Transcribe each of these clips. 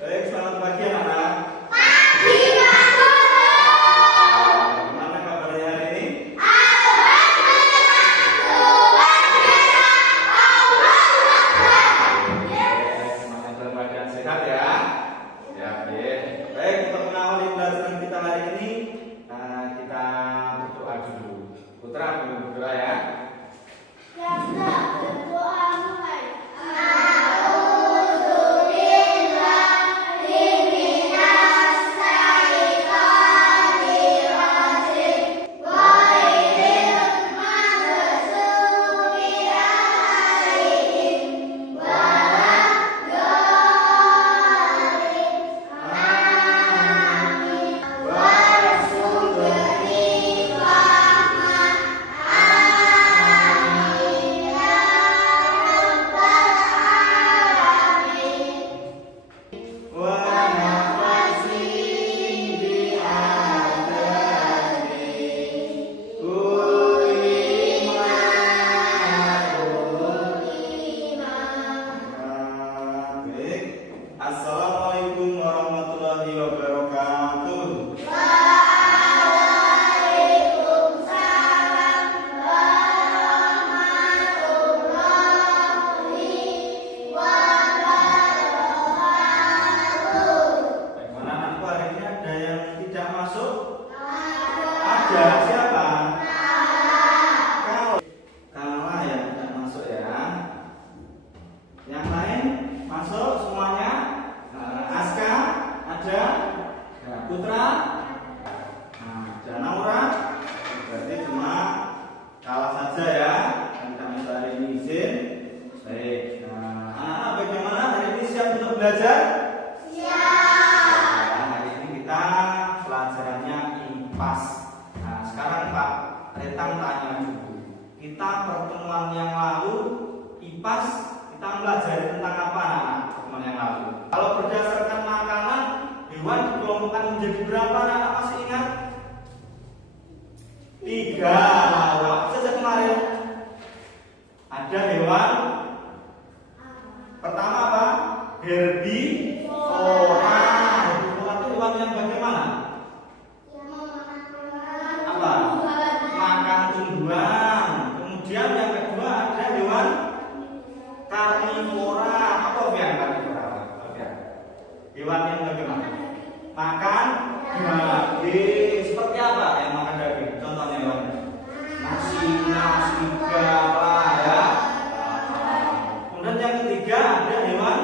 Baik, selamat pagi anak-anak. Pagi, Pak Guru. Gimana kabarnya hari ini? Semangat dalam keadaan sehat ya. Ya, baik. Baik, untuk mengawali pelajaran kita hari ini, kita berdoa dulu. Putra, berdoa ya. Ya, berdoa mulai. Assalamualaikum warahmatullahi wabarakatuh. Waalaikumsalam warahmatullahi wabarakatuh. Bagaimana anakku hari ini ada yang tidak masuk? Ada. Siapa? Kala yang tidak masuk ya. Yang lain masuk semuanya? Aska ada? Ya, Putra? Ada Naura? Berarti cuma kalah saja ya. Dan kami hari ini izin. Baik. Anak-anak bagaimana hari ini siap untuk belajar? Hari ini kita pelajarannya IPAS. Sekarang Pak Retang tanya dulu. Kita pertemuan yang lalu IPAS kita pelajari tentang apa anak? Pertemuan yang lalu. Kalau berdasarkan makanan, hewan dikelompokkan menjadi berapa anak masih ingat? 3. Apa saja kemarin? Ada hewan. Pertama apa? Herbivora. Herbivora itu hewan yang bagaimana? Apa? Makan tumbuhan. Kemudian yang kedua ada hewan karnivora. Apa yang karnivora? Hewan yang bagaimana? Makan daging. Seperti apa yang makan daging? Contohnya hewannya? Nasi, gala ya. Kemudian yang ketiga ada hewan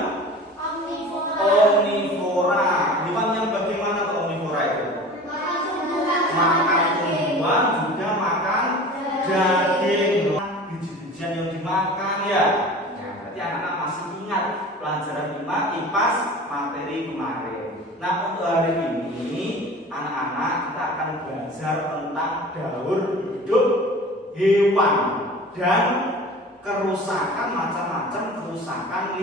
omnivora. Hewan yang bagaimana tuh omnivora itu? Makan tumbuhan juga makan daging. Biji-bijian yang dimakan ya. Berarti anak-anak masih ingat pelajaran IPAS materi kemarin. Nah, untuk hari ini anak-anak kita akan belajar tentang daur hidup hewan dan kerusakan macam-macam kerusakan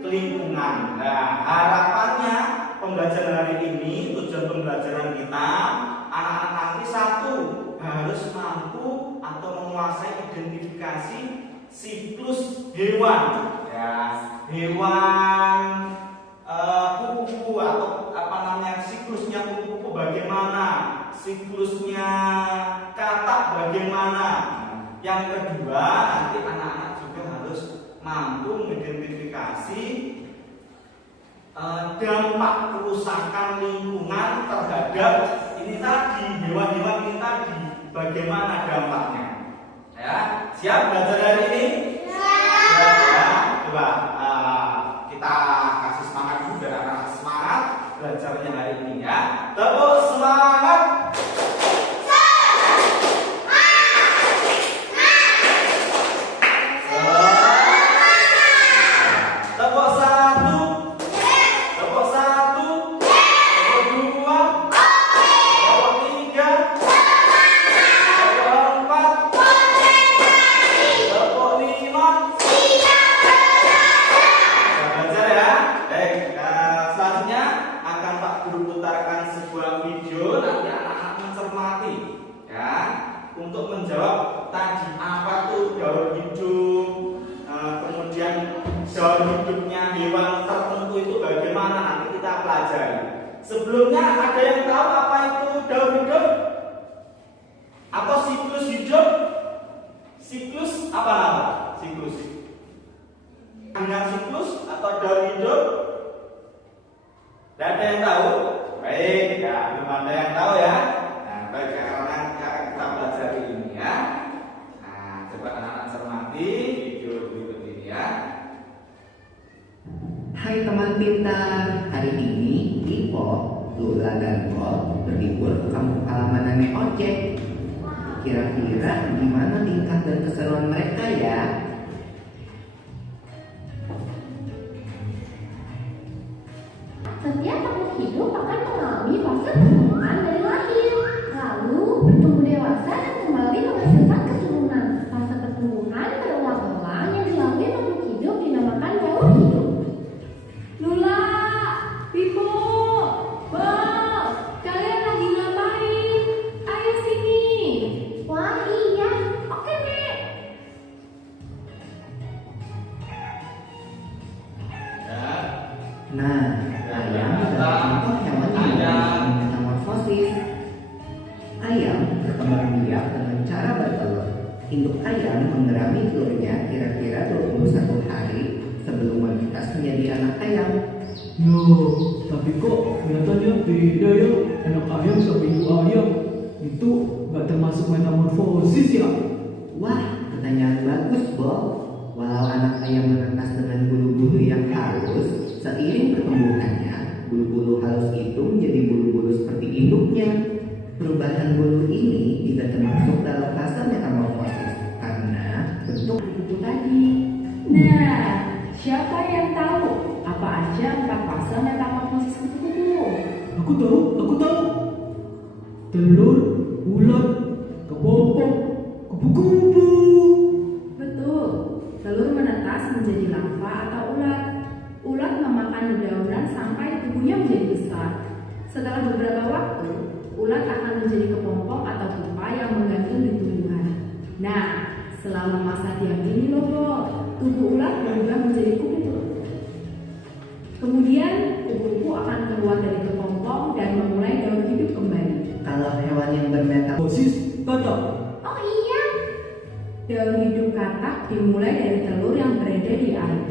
lingkungan. Nah, harapannya pembelajaran hari ini, tujuan pembelajaran kita, anak-anak nanti satu harus mampu atau menguasai identifikasi siklus hewan. Ya, hewan kupu-kupu atau apa namanya siklusnya kupu-kupu bagaimana, siklusnya katak bagaimana. Yang kedua nanti anak-anak juga harus mampu mengidentifikasi dampak kerusakan lingkungan terhadap ini tadi hewan-hewan ini tadi bagaimana dampaknya. Ya, siap belajar hari ini? Ya, coba kita kasih semangat dulu biar anak semangat belajarnya hari ini ya. Tepuk semangat. Tepuk satu. Tepuk satu. Tepuk dua. Tepuk tiga. Tepuk empat. Tepuk lima. Belajar ya. Baik, selanjutnya akan Pak Guru putarkan sebuah video, nanti anak-anak mencermati ya untuk menjawab tadi apa tuh daur hidup, kemudian daur hidupnya hewan tertentu itu bagaimana. Sebelumnya ada yang tahu apa itu daur hidup? Atau siklus hidup? Siklus apa nama? Siklus. Dengan siklus atau daur hidup? Tidak ada yang tahu? Baik, ya, belum ada yang tahu ya. Nah, baik, karena kita belajar ini ya. Nah, coba anak-anak cermati video berikut ini ya. Hai teman pintar, hari ini Ipo, Lula, dan Bob berlibur ke kampung halaman nenek ojek. Kira-kira gimana tingkah dan keseruan mereka ya? Setiap makhluk hidup akan mengalami fase perkembangan dari lahir, lalu bertumbuh dewasa dan kembali menghasilkan keturunan. Fase pertumbuhan berulang-ulang yang dilalui makhluk hidup dinamakan daur hidup. Lula, Pipo, Bob, kalian lagi ngapain? Ayo sini. Wah iya, oke Nek. Ya. Nah, ayam adalah contoh hewan yang mengalami metamorfosis. Ayam berkembang biak dengan cara bertelur. Induk ayam mengerami telurnya kira-kira 21 hari sebelum menetas menjadi anak ayam. Loh, tapi kok kelihatannya beda ya anak ayam sama ibu ayam. Itu nggak termasuk metamorfosis ya? Wah, pertanyaan bagus, Bob. Walau anak ayam menetas dengan bulu-bulu yang halus, seiring pertumbuhannya, bulu-bulu halus itu menjadi bulu-bulu seperti induknya. Perubahan bulu ini tidak termasuk dalam fase metamorfosis karena bentuk Buku tadi. Nah, siapa yang tahu apa aja 4 fase metamorfosis kupu-kupu? Aku tahu. Telur, ulat, kepompong, kupu-kupu. Betul, telur menetas menjadi larva atau ulat. Ulat memakan dedaunan sampai tubuhnya menjadi besar. Setelah beberapa waktu, ulat akan menjadi kepompong atau pupa yang menggantung di tumbuhan. Nah, selama masa diam ini loh, Bob, tubuh ulat berubah menjadi kupu-kupu. Kemudian, kupu-kupu akan keluar dari kepompong dan memulai daur hidup kembali. kalau hewan yang bermetamorfosis. Fosis katak. Oh iya, Daur hidup katak dimulai dari telur yang berada di air.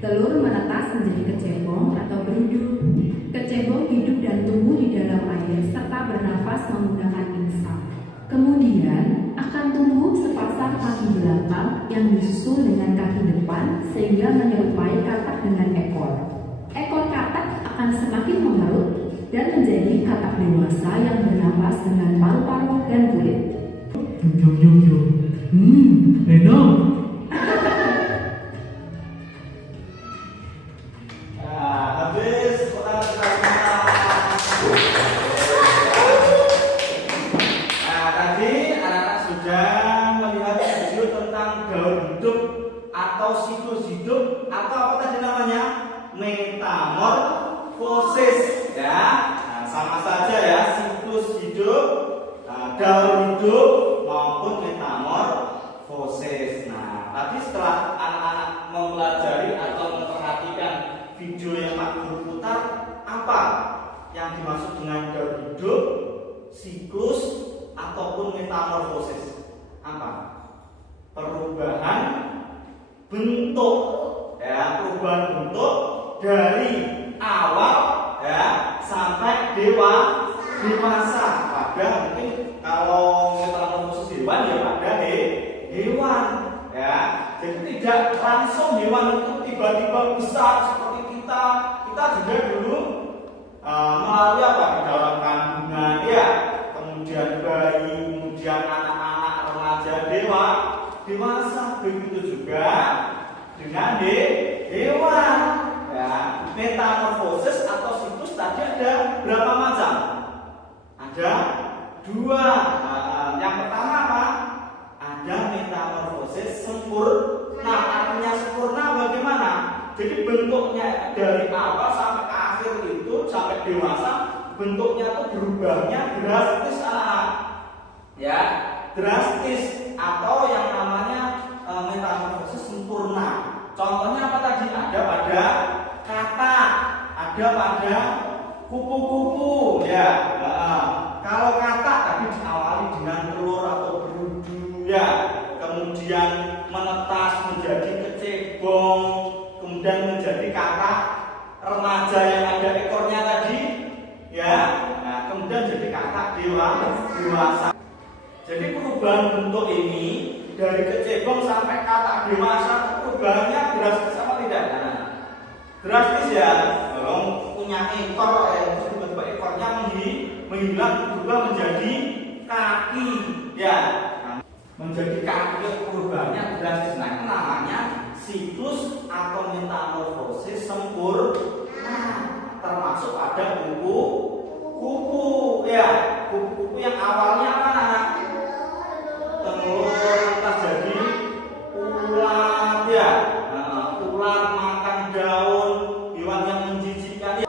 Telur menetas menjadi kecebong atau berhidup. Kecebong hidup dan tumbuh di dalam air serta bernafas menggunakan insang. Kemudian akan tumbuh sepasang kaki belakang yang disusul dengan kaki depan sehingga menyerupai katak dengan ekor. Ekor katak akan semakin mengerut dan menjadi katak dewasa yang bernafas dengan paru-paru dan kulit. Yum. Enak. Nah, habis pertanyaan kita. Nah, tadi anak-anak sudah melihat video tentang daur hidup atau siklus hidup atau apa tadi namanya? Metamorfosis ya. Nah, sama saja ya, siklus hidup, daur hidup maupun metamorfosis. Nah, tadi setelah anak-anak mempelajari atau memperhatikan video yang Pak Guru putar, apa yang dimaksud dengan daur hidup, siklus ataupun metamorfosis? Apa? Perubahan bentuk ya, perubahan bentuk dari awal ya sampai dewasa. Pada mungkin kalau metamorfosis hewan ya pada hewan ya. Jadi tidak langsung hewan itu tiba-tiba besar seperti kita juga dulu melalui apa di dalam kandungan ya, kemudian bayi, kemudian anak-anak, remaja, dewasa. Begitu juga dengan hewan ya. Metamorfosis atau siklus tadi ada berapa macam? Ada 2. Yang pertama apa? Ada metamorfosis sempurna. Artinya sempurna bagaimana? Jadi bentuknya dari awal sampai akhir itu sampai dewasa, bentuknya itu berubahnya drastis ya, drastis atau yang namanya metamorfosis sempurna. Contohnya apa tadi? Ada pada katak, ada pada kupu-kupu ya. Kalau katak tadi diawali dengan telur atau berudu ya, kemudian menetas menjadi kecebong, kemudian menjadi katak remaja yang ada ekornya tadi ya. Nah, kemudian jadi katak dewasa. Jadi perubahan bentuk ini dari kecebong sampai katak dewasa, perubahannya drastis apa tidak? Nah, drastis ya. Kalau punya ekor, tiba-tiba ekornya menghilang berubah menjadi kaki ya. Nah, menjadi kaki, perubahannya drastis. Nah, itu namanya siklus atau metamorfosis sempurna, termasuk pada kupu-kupu ya. Kupu-kupu yang awalnya apa anak? Telur lantas jadi ulat ya. Ulat makan daun, hewan yang menjijikkan ya.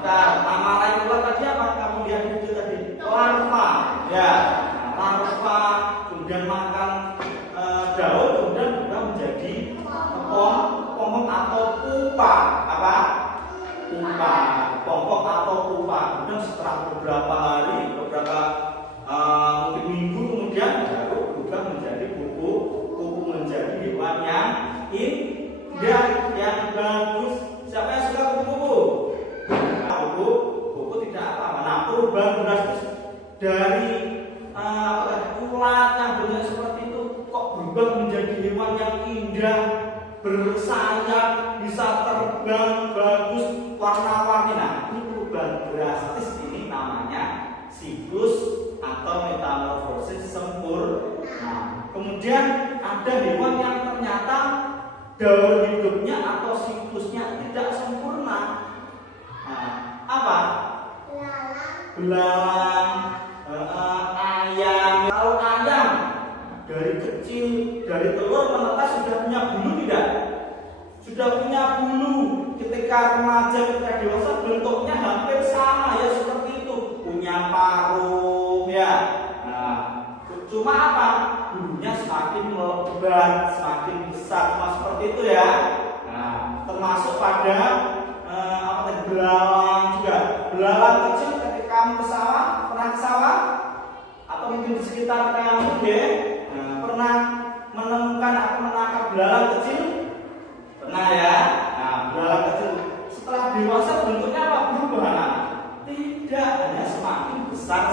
Nama lain ulat tadi apa? Kamu lihat itu tadi larva ya. Larva kemudian makan daun, kemudian juga menjadi pompong atau pupa. Apa? Pupa, pompong atau pupa. Kemudian setelah beberapa hari, mungkin minggu kemudian baru berubah menjadi kupu-kupu, menjadi hewan yang indah, yang bagus. Siapa yang suka kupu-kupu? Kupu-kupu tidak apa-apa. Nah, perubahan drastis dari ulat yang bentuknya seperti itu kok berubah menjadi hewan yang indah, bersayap, bisa terbang, bagus, warna-warni. Nah, ini perubahan drastis, ini namanya siklus atau metamorfosis sempurna. Kemudian ada hewan yang ternyata daur hidupnya atau siklusnya tidak sempurna. Nah, apa? Belalang, ayam. Kalau ayam dari kecil, dari telur menetas sudah punya bulu tidak? Sudah punya bulu. Ketika remaja, ketika dewasa bentuknya hampir sama ya, seperti itu. Punya paruh ya. Nah, cuma apa? Bulunya semakin melebar, semakin besar, cuma seperti itu ya. Nah, termasuk pada belalang juga. Belalang kecil ketika kamu ke sawah, pernah ke sawah? Atau mungkin di sekitar kamu ya? Pernah menemukan atau menangkap belalang kecil? Pernah ya? Nah, belalang kecil setelah dewasa bentuknya apa? Berubah? Tidak, hanya semakin besar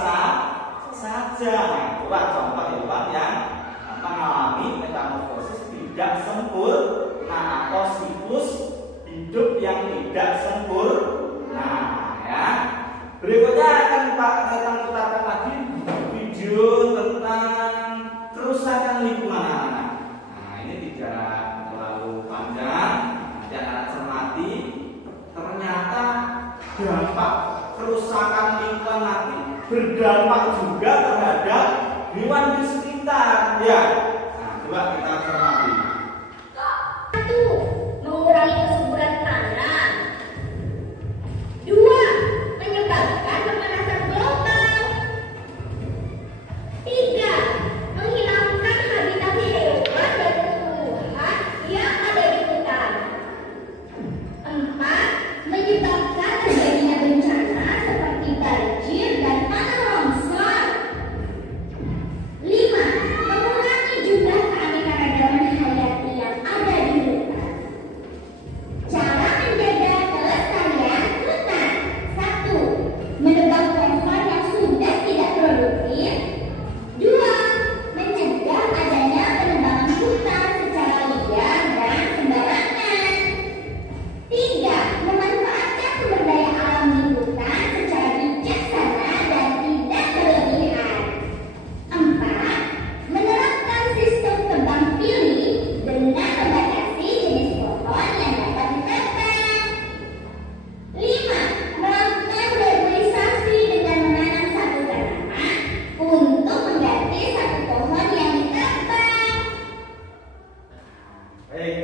saja. Nah, itulah contoh hewan yang mengalami metamorfosis tidak sempurna atau siklus hidup yang tidak sempurna ya. Berikutnya akan kita putarkan lagi video tentang kerusakan lingkungan anak-anak. Nah, ini tidak terlalu panjang, nanti anak-anak cermati. Ternyata dampak kerusakan lingkungan nanti berdampak juga terhadap hewan di sekitar ya. Nah, coba kita cermati. 1. Mengurangi kesuburan tanah. 2. Menyebabkan pemanasan global. 3. Menghilangkan habitat hewan dan tumbuhan yang ada di hutan. 4. Menyebabkan terjadinya bencana seperti banjir dan tanah longsor. 5. Mengurangi jumlah keanekaragaman hayati yang ada di hutan. Cara menjaga kelestarian hutan. 1. Menebang pohon yang sudah tidak produktif. 2. Mencegah adanya penebangan hutan secara liar dan sembarangan. 3. Memanfaatkan sumber daya alam di hutan secara bijaksana dan tidak berlebihan. 4. Menerapkan sistem tebang pilih dengan membatasi jenis pohon yang dapat ditebang. 5. Melakukan reboisasi dengan menanam satu tanaman untuk mengganti satu pohon yang ditebang. Baik,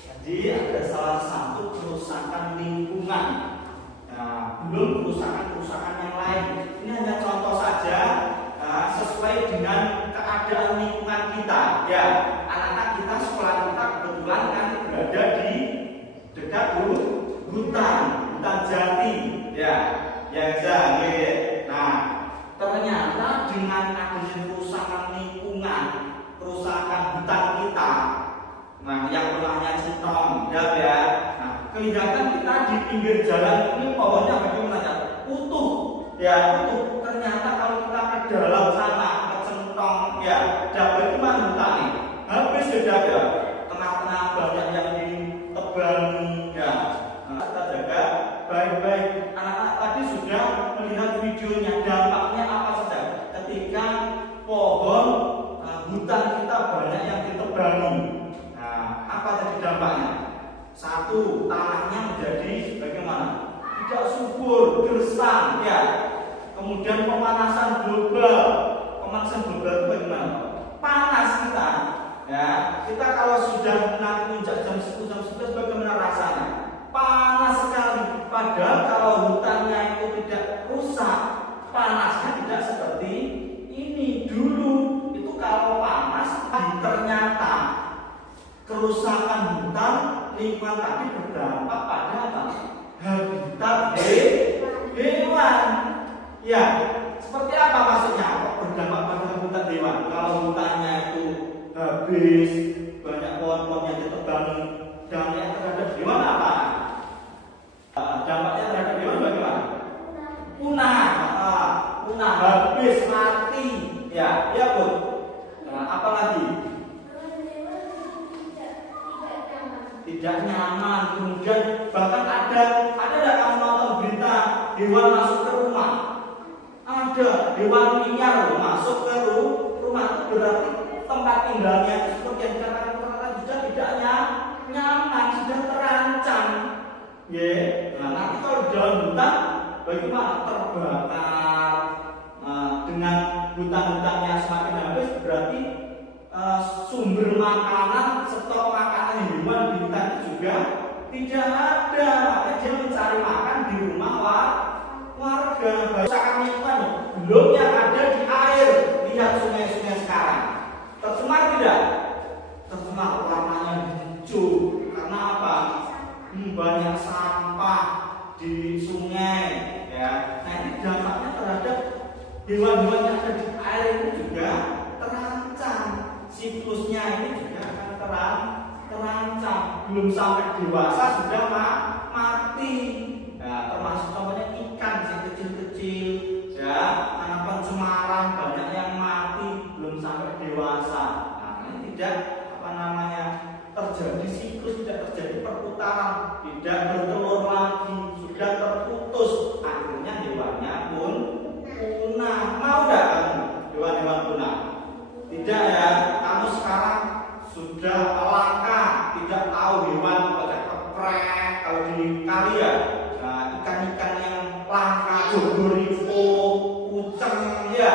jadi ada salah satu kerusakan lingkungan. Nah, belum kerusakan yang lain. Ini hanya contoh saja, sesuai dengan keadaan lingkungan kita. Ya, anak-anak kita, sekolah kita kebetulan kan berada di dekat hutan jati. Ya, namanya centong, ya. Nah, kelihatan kita di pinggir jalan ini pohonnya bagaimana ya? Utuh, ya utuh. Ternyata kalau kita ke dalam sana, ke centong, ya, bagaimana hutannya? Habis sudah ya, tengah-tengah banyak yang ditebangi, ya. Nah, kita jaga baik-baik. Anak-anak tadi sudah melihat videonya, dampaknya apa saja ketika pohon hutan kita banyak yang ditebangi. Nah, apa tadi dampaknya? Satu, tanahnya menjadi bagaimana? Tidak subur, gersang, ya. Kemudian pemanasan global. Pemanasan global itu bagaimana? Panas kita, ya. Kita kalau sudah nanti puncak jam 10, jam 11 bagaimana rasanya? Panas sekali. Padahal kalau hutannya itu tidak rusak, panasnya tidak seperti ini dulu. Itu kalau panas, ternyata kerusakan hutan lingkungan tadi berdampak pada apa? Habitat hewan. Ya, seperti apa maksudnya? Berdampak pada habitat hewan. Kalau hutannya itu habis, banyak pohon-pohon yang ditebangi, dampaknya terhadap hewan apa? Dampaknya terhadap hewan bagaimana? Punah, punah, habis, mati. Ya, ya Bu. Nah, apalagi? Tidak nyaman. Kemudian bahkan ada nggak kamu nonton berita hewan masuk ke rumah? Ada hewan liar masuk ke rumah, itu berarti tempat tinggalnya itu seperti yang dikatakan sudah tidak nyaman, sudah terancam. Ya, nah nanti kalau di dalam hutan bagaimana? Terbakar. Dengan hutan-hutannya semakin habis berarti sumber makanan, stok makanan hewan di hutan itu juga tidak ada. Makanya dia mencari makan di rumah warga. Kerusakan lingkungan belum yang ada di air. Lihat sungai-sungai sekarang tercemar tidak? Tercemar, warnanya hijau. Karena apa? Banyak sampah di sungai, ya. Nah, ini dampaknya terhadap hewan-hewan yang ada di air itu juga terancam. Siklusnya ini juga akan terancam. Belum sampai dewasa sudah mati. Nah, termasuk contohnya ikan yang kecil-kecil, ya. Karena pencemaran banyak yang mati belum sampai dewasa. Nah, ini tidak terjadi siklus, tidak terjadi perputaran, tidak bertelur lagi, sudah terputus. Akhirnya hewannya pun punah. Mau nggak kamu hewan-hewan punah? Tidak ya. Kamu sekarang sudah langka, tidak tahu hewan pada keprek kalau di kali ya. Nah, ikan-ikan yang langka, jogoripo, uceng, ya.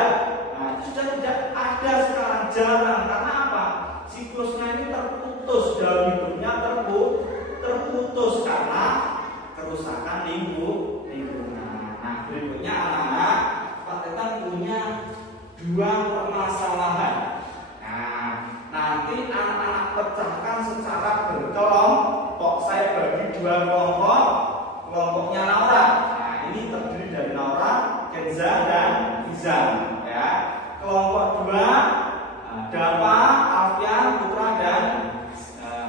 Nah, sudah tidak ada sekarang, jarang. Karena apa? Siklusnya ini terputus, dalam hidupnya terputus karena kerusakan lingkungan. Nah, berikutnya anak-anak, Pak Tetan punya dua permasalahan. Nah, nanti anak-anak pecahkan secara berkelompok. Saya bagi dua kelompok. Kelompoknya Naura. Nah, ini terdiri dari Naura, Kenza, dan Izan. Ya. Kelompok dua, Dava, Alfian, Putra, dan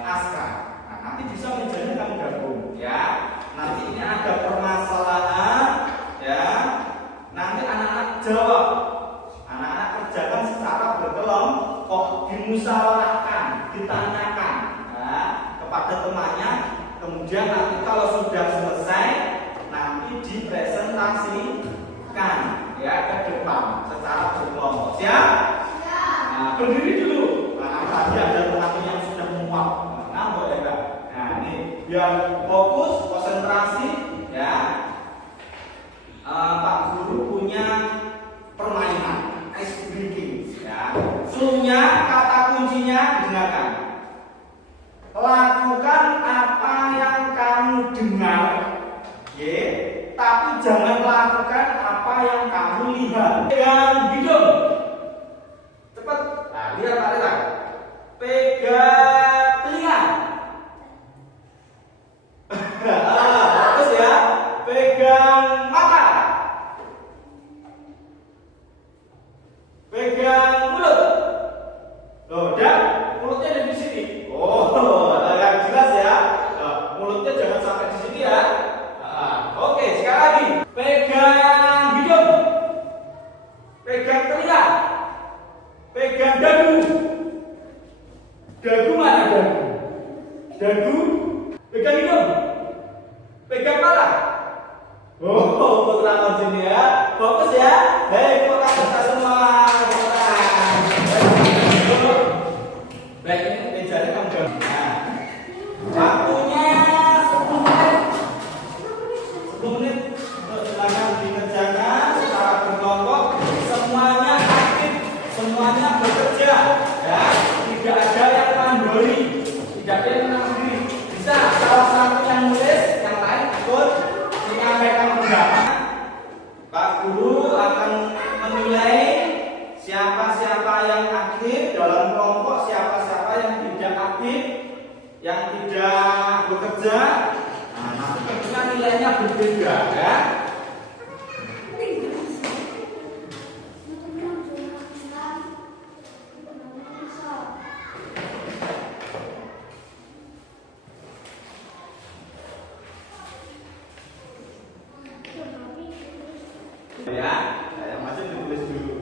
Aska. Nah, nanti bisa menjadi kamu gabung. Ya. Nanti ini ada permasalahan. Ya. Nanti anak-anak jawab. Anak-anak kerjakan secara berkelompok, dimusyawarahkan, ditanyakan kepada temannya. Kemudian nanti kalau sudah selesai, nanti dipresentasikan ya ke depan secara berkelompok. Siap? Nah, berdiri dulu. Nah, tadi ada teman yang sudah menguap. Nah, boleh enggak? Nah, ini biar fokus, konsentrasi ya. Pak Guru punya permainan ice breaking ya. Zoomnya, kata kuncinya dengarkan. Lakukan apa yang kamu dengar, tapi jangan lakukan apa yang kamu lihat. Pegang hidung, cepat. Nah, lihat Pak Rita. Pegang telinga. Bagus ya. Pegang mata. Pegang mulut. Loh, dan mulutnya ada di sini. Oh, ada yang Pegang hidung. Pegang kepala. Oh, putra Arjun ya. Fokus ya. Hei, putra kita semua. Baik, ini mejanya kamu jawab. Nah, waktunya 10 menit. 10 menit untuk silakan dikerjakan secara berkelompok. Semuanya aktif, semuanya bekerja. Ya, tidak ada yang mandiri, tidak ada yang menang sendiri. Bisa salah satu yang nulis, yang lain ikut menyampaikan pendapat. Pak Guru akan menilai siapa-siapa yang aktif dalam kelompok, siapa-siapa yang tidak aktif, yang tidak bekerja. Nah, nanti tentunya nilainya berbeda ya. Ya, yang masih ditulis dulu.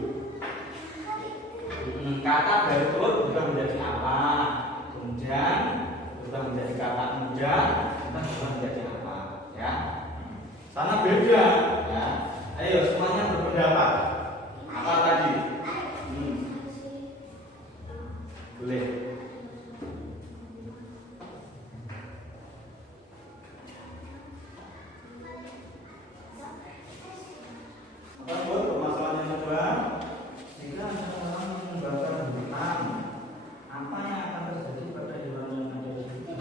Kata dari telur berubah menjadi apa? Kemudian berubah menjadi kata muda, kita berubah menjadi apa? Ya, sana beda. Ya, ayo semuanya berpendapat. Apa tadi? Boleh. Permasalahan yang kedua, jika seseorang membakar hutan, apa yang akan terjadi pada hewan yang ada di situ?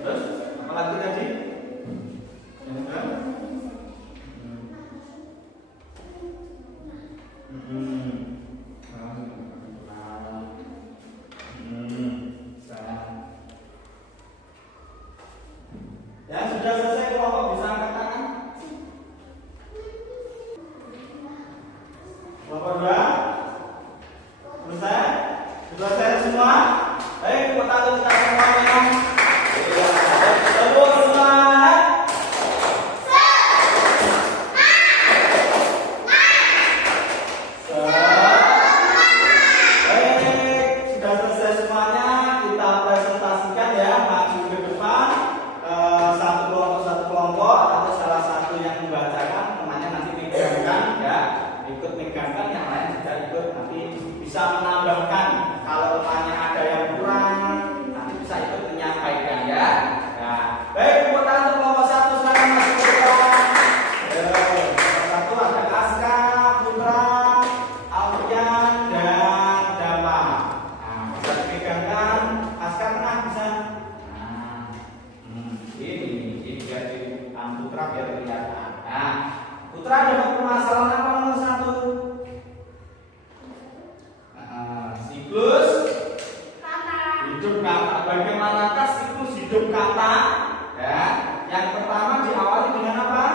Terus, apa lagi tadi? Ya, sudah selesai kelompok, bisa angkat tangan. Kelompok 2 selesai? Sudah selesai semua? Baik, tepuk tangan kita semuanya. Tepuk semangat. Baik, sudah selesai semuanya. Kita presentasikan ya, maju ke depan. Satu kelompok atau salah satu yang membacakan, temannya nanti megangkan ya, ikut megangkan, yang lain juga ikut, nanti bisa menambahkan. Kalau temannya ada yang kurang, nanti bisa ikut menyampaikan ya. Nah, baik, tepuk tangan untuk kelompok 1 sekarang masuk ke depan. Kelompok 1 ada Aska, Putra, Alfian, dan Dama. Nah, bisa dipegangkan. Aska tengah bisa. Ini jadi Putra biar kelihatan. Nah, Putra dapat permasalahan apa nomor 1? Siklus hidup kata. Bagaimanakah siklus hidup kata? Ya, yang pertama diawali dengan apa?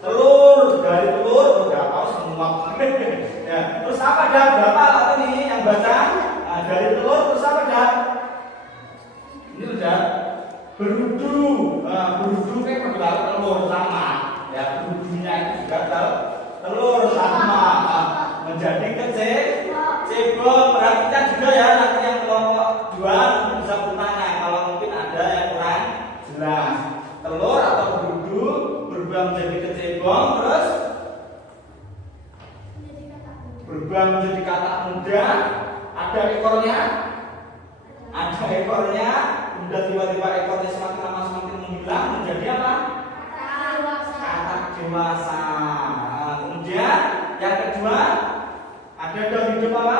Telur. Dari telur udah tahu semua. Ya, terus apa dah? Berapa atau ini yang baca? Nah, dari telur terus apa dah? Ini udah berudu. Berudu kan bergerak telur sama. Ya, berudunya itu juga telur sama. Menjadi cebong. Perhatikan juga ya, nanti yang kelompok 2 bisa bertanya kalau mungkin ada yang kurang jelas. Telur atau berudu berubah menjadi kecebong, terus berubah menjadi kata muda. Ada ekornya, kemudian tiba-tiba ekornya semakin lama semakin menghilang menjadi apa? Kata dewasa. Kemudian yang kedua ada dalam hidup apa?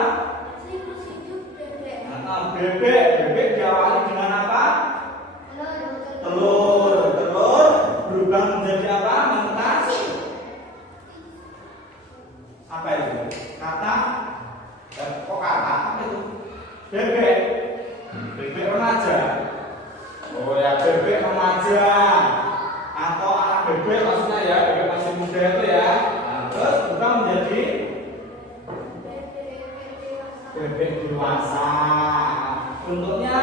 Bebek diawali dengan apa? Telur berubah menjadi apa? Menetas. Apa itu? Kata. Kok kata? Apa itu? Bebek remaja. Oh ya, bebek remaja atau anak bebek maksudnya ya, bebek masih muda itu ya. Nah, terus berubah menjadi bebek dewasa. Bentuknya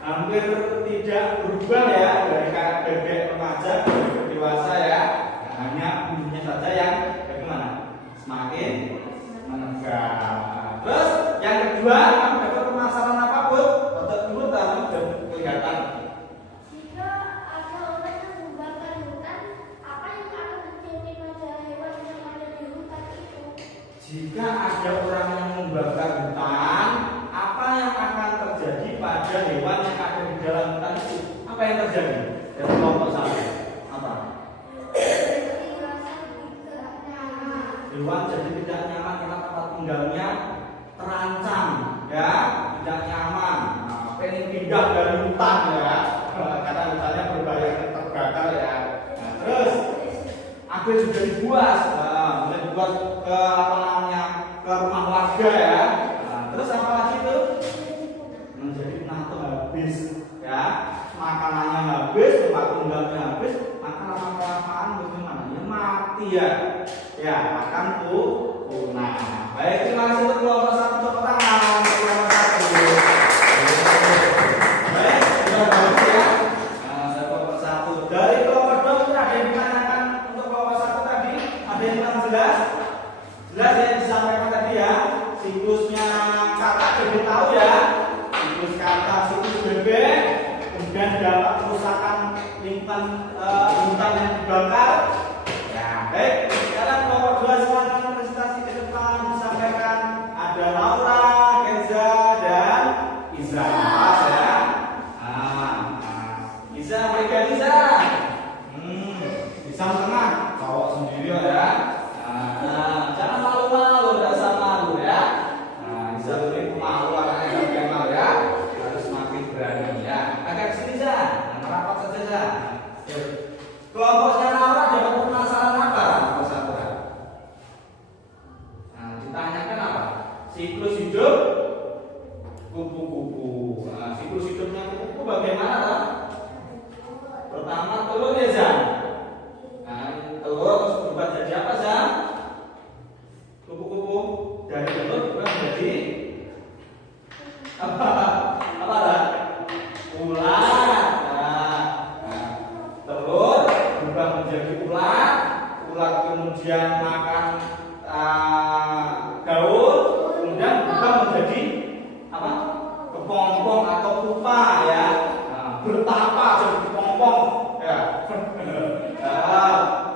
hampir tidak berubah ya dari kayak bebek remaja ke bebek dewasa ya. Hanya bulunya saja yang bagaimana? Semakin menegak. Terus yang kedua, kamu dapat permasalahan apa, Bu? Otot dulu tadi sudah kelihatan. Jika ada orang yang membakar hutan, apa yang akan terjadi pada hewan yang ada di hutan itu? Jika ada orang yang membakar hutan, apa yang akan terjadi pada hewan yang ada di dalam hutan itu? Apa yang terjadi? Dari kelompok satu. Apa? Hewan jadi tidak nyaman karena tempat tinggalnya terancam, ya, tidak nyaman. Nah, pengen pindah dari hutan ya, karena hutannya berbahaya terbakar ya. Nah, terus apa yang sudah dibuat? Sudah dibuat ke apa namanya, ke rumah warga ya. Nah, terus apa lagi itu? Menjadi punah atau habis ya, makanannya habis, tempat tinggalnya habis, maka lama-kelamaan bagaimana? Ya mati ya. Ya, akan punah. Baik, terima kasih untuk kelompok satu, tepuk tangan untuk kelompok satu. Baik, sudah bagus ya. Nah, kelompok satu. Dari kelompok dua mungkin ada yang ditanyakan untuk kelompok satu tadi. Ada yang kurang jelas? Jelas ya yang disampaikan tadi ya. Siklusnya kata bebek tahu ya. Siklus kata, siklus bebek. Kemudian dampak kerusakan lingkungan hutan yang dibakar. Ya, baik. Sekarang kelompok dua silakan presentasi ke depan disampaikan. Ada Laura, Kenza, dan Iza. Pas ya. Iza, mereka Iza. Bisa tengah, cowok sendiri ya. Jangan malu-malu, rasa malu ya. Iza ini pemalu, anaknya sampai malu ya. Harus semakin berani ya. Agak kesini Iza, rapat saja Iza. Kelompoknya Laura dapat permasalahan apa? Ditanyakan apa? Siklus hidup kupu-kupu. Nah, siklus hidupnya kupu-kupu bagaimana toh? Pertama telur ya Zan. Nah, telur terus berubah jadi apa Zan? Kupu-kupu dari telur berubah menjadi apa? Apa Zan? Ular. Telur berubah menjadi ular. Ular kemudian makan daun, kemudian berubah menjadi apa? Kepompong atau pupa ya. Bertapa jadi kepompong ya.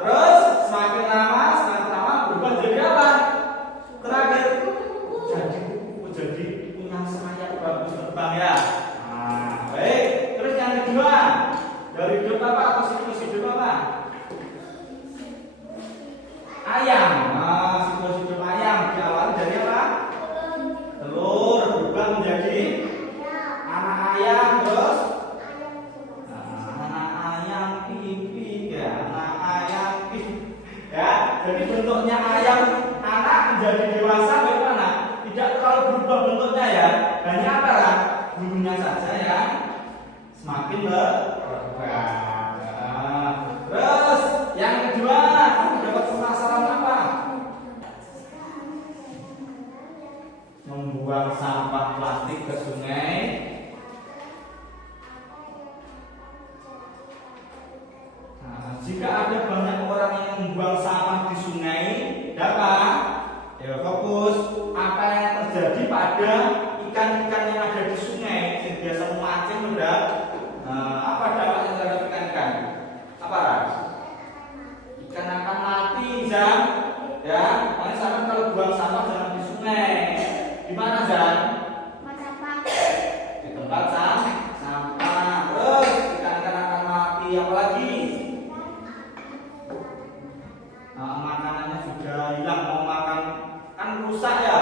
Terus semakin lama berubah jadi apa? Terakhir jadi kupu, jadi punya sayap bagus terbang ya. Baik. Terus yang kedua, dari hidup apa atau siklus hidup apa? Ayam. Siklus hidup ayam diawali dari apa? Telur berubah menjadi anak ayam, terus anak ayam pipi ya, anak ayam pipi ya. Jadi bentuknya ayam anak menjadi dewasa bagaimana? Tidak terlalu berubah bentuknya ya, hanya apa lah? Bulunya saja ya semakin berubah. Terus yang kedua, kamu dapat permasalahan apa? Membuang sampah plastik ke sungai. Nah, jika ada banyak orang yang membuang sampah di sungai, dapat ya fokus apa yang terjadi pada ikan-ikan yang ada di sungai yang biasa memancing mendak. Apa dampaknya terhadap ikan-ikan? Apa Ras? Ikan akan mati Zan ya. Makanya saran kalau buang sampah jangan di sungai. Di mana Zan? Di tempat sampah. Terus ikan-ikan akan mati. Apalagi makanannya juga hilang. Mau makan kan rusak ya.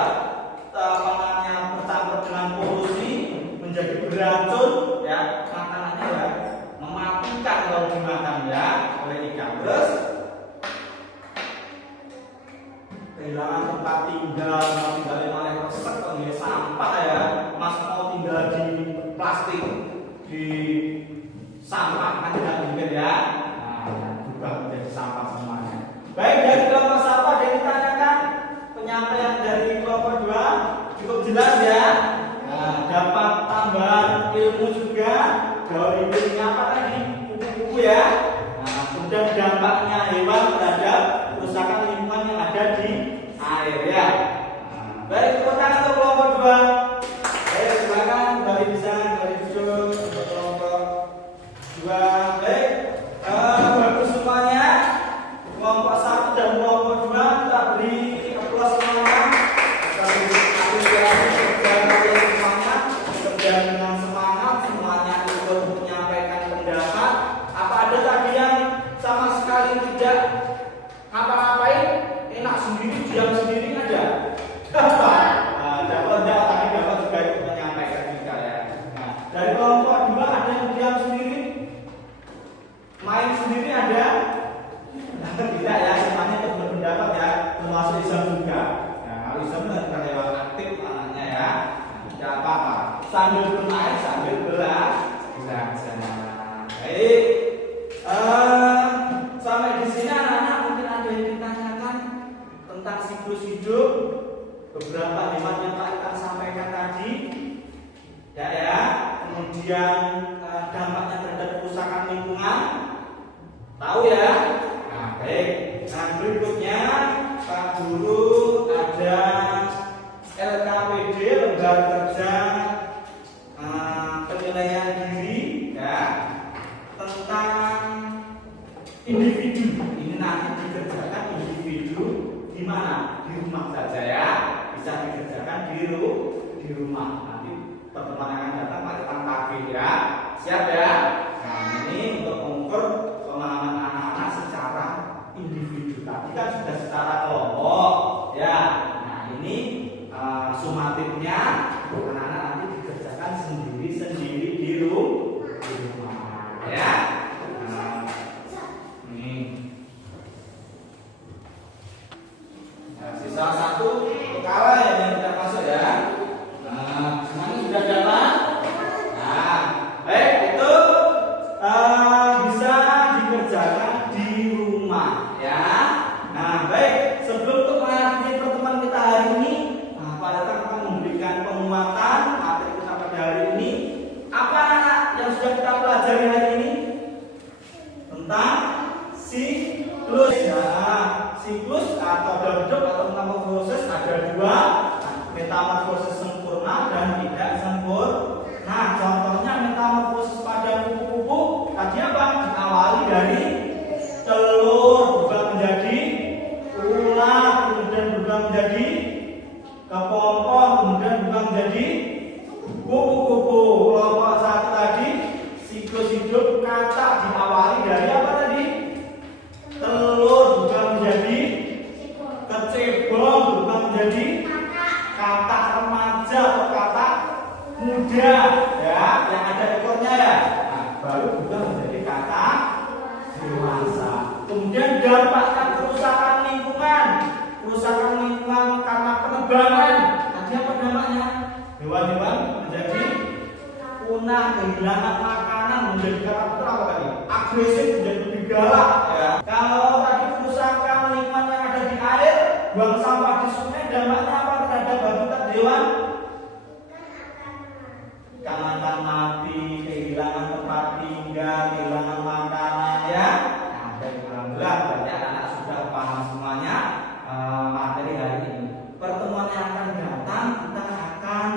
Apa namanya, bercampur dengan polusi menjadi beracun ya. Makanannya ya mematikan kalau dimakan ya oleh ikan. Terus kehilangan tempat tinggal cukup jelas ya. Nah, dapat tambahan ilmu juga. Gaul hidup ini apa tadi? Kupu-kupu ya. Nah, kemudian dampaknya hewan terhadap kerusakan lingkungan yang ada di air ya. Nah, baik, tepuk tangan untuk kelompok 2. Baik, silakan kembali bisa kembali duduk untuk kelompok 2. Baik, bagus semuanya. Kelompok 1 dan kelompok 2 kita beri aplaus semuanya. Kita beri apresiasi kerja kalian semuanya, kerja dengan semangat, semuanya ikut menyampaikan pendapat. Apa ada tadi yang sama sekali tidak ngapa-ngapain, enak sendiri, diam sendiri aja? Dapat tadi dapat juga ikut menyampaikan juga ya. Nah, dari kelompok 2 ada yang diam sendiri, main sendiri ada? Tidak ya, semuanya ikut berpendapat ya, termasuk Isam juga. Nah, kalau Isam kan hewan aktif anaknya ya, tidak apa-apa. Sambil bermain, sambil belajar. Baik, sampai di sini anak-anak mungkin ada yang ditanyakan tentang siklus hidup beberapa hewan yang Pak Ikan sampaikan tadi, ya. Kemudian dampaknya terhadap kerusakan lingkungan, tahu ya? Nah, baik. Nah, berikutnya Pak Guru ada LKPD, lembar kerja penilaian diri ya, tentang individu. Ini nanti dikerjakan individu di mana? Di rumah saja ya. Bisa dikerjakan di rumah. Nanti pertemuan akan datang pada pagi ya. Siap ya? Nah, ini untuk mengukur pemahaman anak-anak secara individu. Tadi kan sudah secara kelompok ya. Nah, ini sumatifnya anak-anak nanti dikerjakan sendiri-sendiri di rumah ya. Nah, ini sisa satu kala yang tidak masuk ya. Nah, semuanya sudah dapat. Nah, baik, itu bisa dikerjakan di rumah ya. Nah, baik, sebelum untuk mengakhiri pertemuan kita hari ini, Pak Datang akan memberikan penguatan materi kita pada hari ini. Apa anak yang sudah kita pelajari hari ini? Tentang siklus ya. Siklus atau hidup atau metamorfosis ada 2, metamorfosis sempurna dan tidak sempurna. Nah, contohnya metamorfosis pada kupu-kupu tadi apa? Diawali dari telur berubah menjadi ular, kemudian berubah menjadi kepompong, kemudian berubah menjadi kupu-kupu. Kelompok 1 tadi siklus hidup katak diawali dari apa tadi? Telur berubah menjadi kecebong, berubah menjadi katak remaja atau katak muda ya, yang ada ekornya ya. Nah, baru berubah menjadi katak dewasa. Kemudian dampaknya kerusakan lingkungan karena penebangan. Tadi apa dampaknya? Hewan-hewan menjadi punah, kehilangan makanan, menjadi karakter apa tadi? Agresif, menjadi lebih galak ya. Kalau tadi kerusakan lingkungan yang ada di air, buang sampah di sungai, dampaknya apa terhadap habitat hewan? Ikan akan mati, kehilangan tempat tinggal, kehilangan makanan ya. Nah, dan alhamdulillah berarti anak-anak sudah paham semuanya materi hari ini. Pertemuan yang akan datang kita akan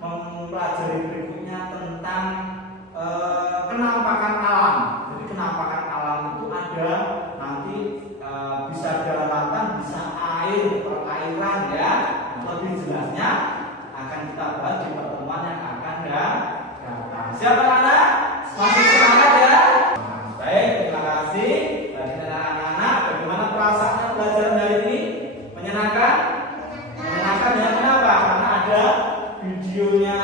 mempelajari berikutnya tentang kenampakan alam. Jadi kenampakan alam itu ada nanti bisa daratan, bisa air, perairan ya. Lebih jelasnya akan kita bahas di pertemuan yang akan datang. Siapa anak? Masih semangat ya? Baik, terima kasih. Bagi anak-anak, bagaimana perasaannya pelajaran hari ini? Menyenangkan? Menyenangkan ya, kenapa? Karena ada videonya